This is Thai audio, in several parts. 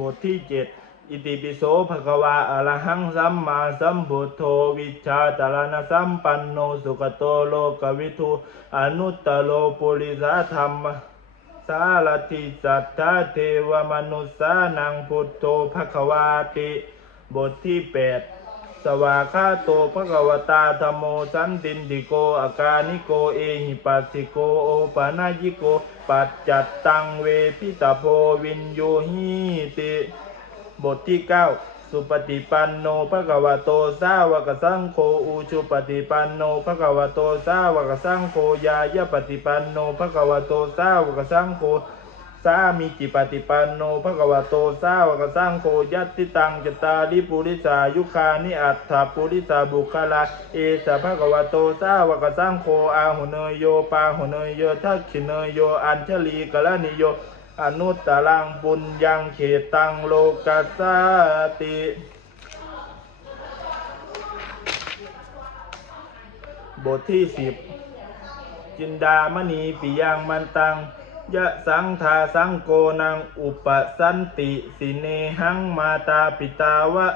บทที่เจ็ดอิติปิโสภควาอระหังสัมมาสัมพุทโธวิชชาตารณสัมปันโนสุขโตโลกวิทูอนุตตโลปุริสธรรมสารติสัทธาเทวมนุษสานังพุทโธภควาติ บทที่แปด สวากาโตภะคะวตาธโมสันตินติโกอาการนิโกเอหิปัสสิโกโอปานายิโกปัจจัตตังเวพิตาโพวินโยหิติบทที่เก้าสุปฏิปันโนภะคะวโตสาวกสังโฆอุชุปฏิปันโนภะคะวโตสาวกสังโฆยายะปฏิปันโนภะคะวโตสาวกสังโฆ สามิจิปฏิปันโนภะคะวะโตสาวกสังโฆยัตติตังจตาริปุริสายุคานิอัตถปุริสาบุคลาเอสะภะคะวะโตสาวกสังโฆอาหุเนยโยปาหุเนยโยทักขิเนยโยอัญชลีกะละนิโยอนุตตรังปุญญังเขตังโลกัสสติบทที่สิบจินดามณีปิยังมันตัง ยะสังทาสังโกนังอุปสันติสิเนหังมาตาปิตาวะ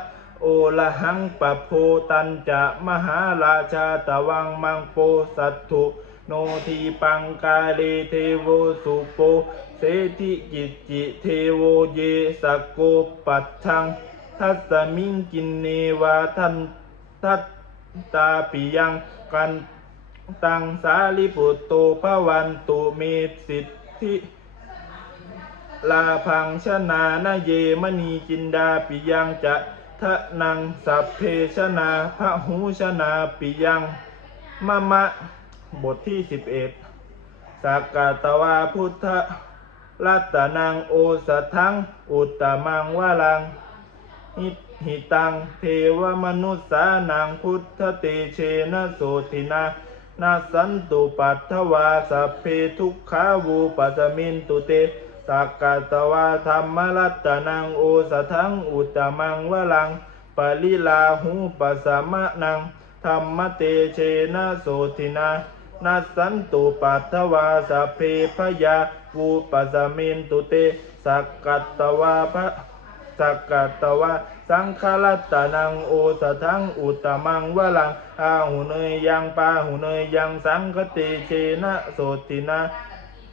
โอละหังปะโพตันจะมหาราชาตวังมังโปสัตถุโนทีปังกาเลเทโวสุโปเสธิกิจจิเทโวเยสโกปัตทัง ทัสมิงกินเนวาทันทัตตาปิยังกันตังสาลิปุตโตภวันตุเมสิ ทิลาพังชนานาเยมณีจินดาปิยังจะทะนังสัพเพชนาพระหูชนาปิยังมะมะบทที่สิบเอ็ดสักกาตวาพุทธรัตนังโอสทังอุตตมังวาลังหิหิตังเทวมนุษสานังพุทธเตเชนะโสตินา นาสันตุปัตถวาสัพเพทุกขาวูปัสมินตุเตสักกตวาธรรมรัตนังโอสทังอุตตมังวลังปลิลาหูปัสมะนังธรรมเตเชนะโสตินานาสันตุปัตถวาสัพเพพยาวูปัสมินตุเตสักกัตตวาพระ สักกัตวะสังฆรัตนังโอสะทังอุตมังวะลังอาหุเนยยังปาหุเนยยังสังคติเชนะโสตินะ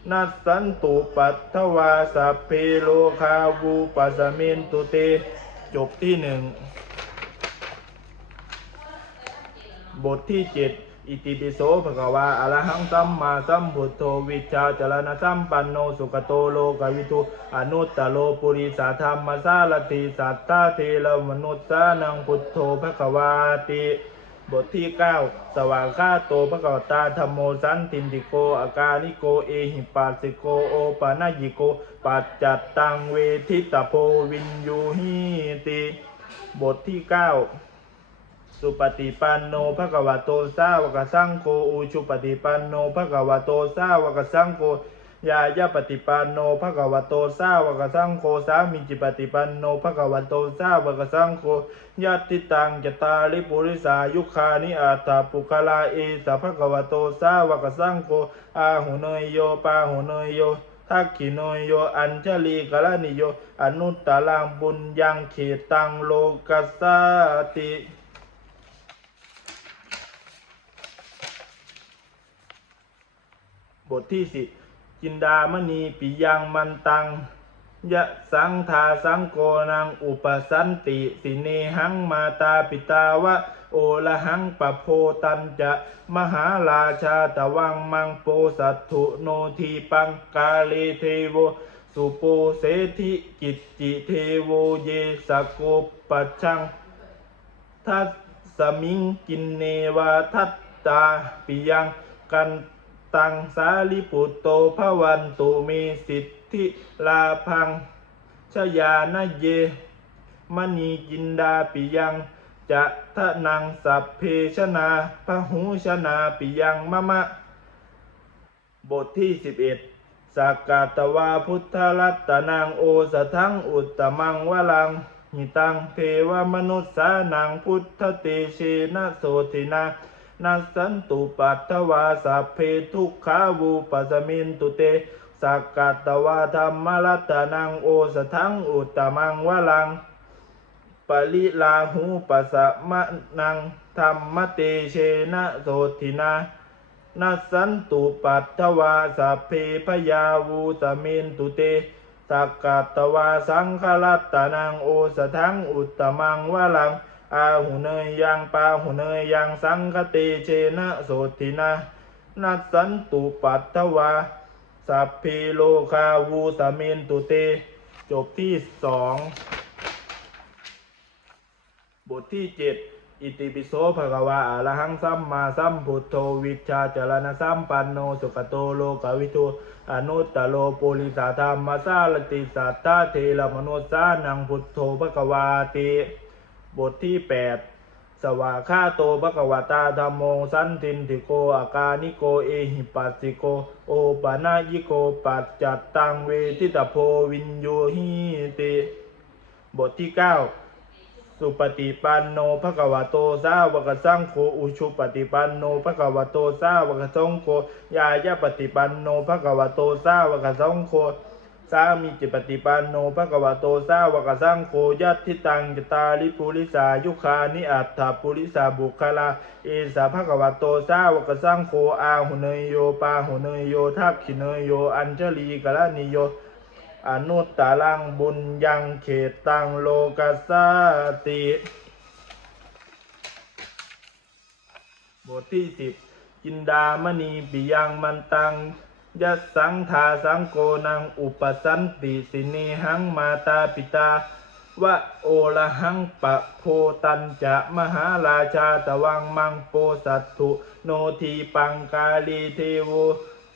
นัสสันตุปัตถวาสัพเพโลคาวูปัสมินตุเตจบที่หนึ่งบทที่เจ็ด อิติปิโสภะคะวาอะระหังสัมมาสัมพุทโธวิชาจรณะสัมปันโนสุขโตโลกวิทูอนุตตโลปุริสาธรรมสารติสัตตาเทระมนุษสานังพุทโธภะคะวาติบทที่ 9 สว่ากขาโตภะคะวตาธรรมโมสันตินติโก อาการนิโก เอหิปัสสิโก โอปานายิโก ปัจจัตตังเวทิตาโพวินยูหิติ บทที่ 9 สุปฏิปันโนภะคะวะโตสาวกสังโฆอุชุปฏิปันโนภะคะวะโตสาวกสังโฆยายะปฏิปันโนภะคะวะโตสาวกสังโฆสามิจิปฏิปันโนภะคะวะโตสาวกสังโฆยัติตังจตาริปุริสายุคานิอัตถปุคลาเอสะภะคะวะโตสาวกสังโฆอาหุเนยโยปาหุเนยโยทักขิโนโยอัญชลีกลนิโยอนุตตรังบุญยังเขตังโลกัสสติ บทที่สิบจินดามณีปิยังมันตังยะสังทาสังโกนังอุปสันติสิเนหังมาตาปิตาวะโอละหังปะโพตันจะมหาราชาตะวังมังโปสัตถุโนทีปังกาเลเทโวสุโปเสธิกิจจิเทโวเยสกโกปัจชังทัสมิงกินเนวาทัตตาปิยังกัน ตังสาลิปุตโตภวันตุมีสิทธิลาพังชยานาเย มณีจินดาปิยังจะทะนังสัพเพชนาพหูชนาปิยังมะมะ บทที่สิบเอ็ดสักกาตวาพุทธรัตตนังโอสทังอุตตมังวลังหิตังเทวมนุษสานังพุทธเตเชนะโสตินา นัสสันตุปัตถวาสัพเพทุกขาวูปัสมินตุเตสักกัตวาธรรมรัตนังโอสทังอุตตมังวลังปริลาหูปัสะมะนังธรรมเตเชนะโสทินานัสสันตุปัตถวาสัพเพพยาวูตเมนตุเตสักกัตวาสังฆรัตตานังโอสทังอุตตมังวลัง อาหุเนยยังปาหุเนยยังสังคเตเชนะโสตินานัสสันตุปัตถวา สัพเพโลคาวูตเมนตุเต จบที่สองบทที่เจ็ดอิติปิโสภะควะอะระหังสัมมาสัมพุทโธวิชชาจรณสัมปันโนสุขโตโลกวิทูอนุตตโลปุริสาธรรมสารติสัตตาเทระมโนสานังพุทโธภะคะวาติ บทที่แปดสวาคาโตภะคะวตาธรรมโมสันตินติโกอากานิโกเอหิปัสสิโก โอปะนายิโกปัจจัตตังเวทิตาโพวินโยหิติบทที่เก้าสุปฏิปันโนภะคะวะโตสาวกสังโฆอุชุปฏิปันโนภะคะวะโตสาวกสังโฆยายะปฏิปันโนภะคะวะโตสาวกสังโฆ สามีจิปฏิปันโนภะคะวะโตสาวกสังโฆยัตถิตังจตาลิปุริสายุคานิอัตถปุริสาบุคลาเอสาภะคะวะโตสาวกสังโฆอาหุเนยโยปาหุเนยโยทักขิเนยโยอัญชลีกะละนิโยอนุตตรังบุญยังเขตตังโลกัสสติบทที่สิบจินดามณีปิยังมันตัง ยัสังทาสังโกนังอุปสันติสิเนหังมาตาปิตาวะโอละหังปะโพตันจะมหาราชาตวังมังโปสัตถุโนทีปังกาลีเทโว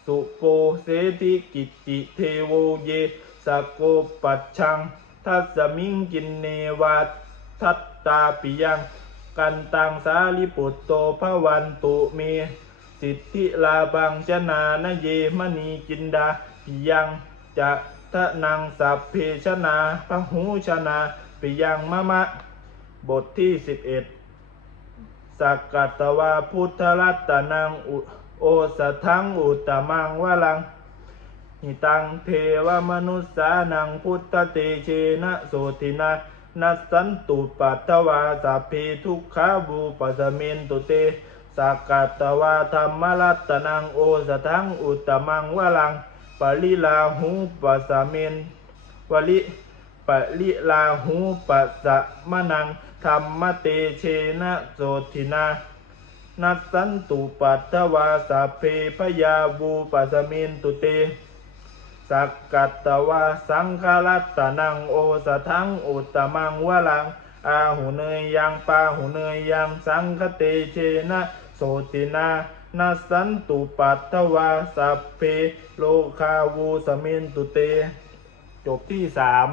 สุโปเสติกิจิเทโวเยสกโกปัชังทัสสมิงกินเนวัตทัตตาปิยัง กันตังสาลิปุตโตภวันตุเม สิทธิลาบังชนานเยมณีจินดาปิยังจะทะนังสัพเพชนาพหูชนาปิยังมะมะ บทที่สิบเอ็ดสักกัตวาพุทธรัตนังอุโอสทังอุตตมังวลังหิตังเทวมนุษสานังพุทธเตเชนะโสตินานัสันตุปัตตวาสัพเพทุกขาบูปสเมนตุเต สักกตวาธรรมรัตนังโอสทังอุตมังวลังปริลาหูปัสเมนวลิปริลาหูปัสมะนังธรรมเตเชนะโสตินานัสสันตุปัตถวาสัพเพพยาบูปัสมินตุเตสักกัตตวาสังฆรัตตนังโอสทังอุตมังวะลังอาหุเนยยังปาหุเนยยังสังคเตเชนะ โสตินานาสสันตุปัตถวาสัพเพโลคาวูสมินตุเต จบที่สาม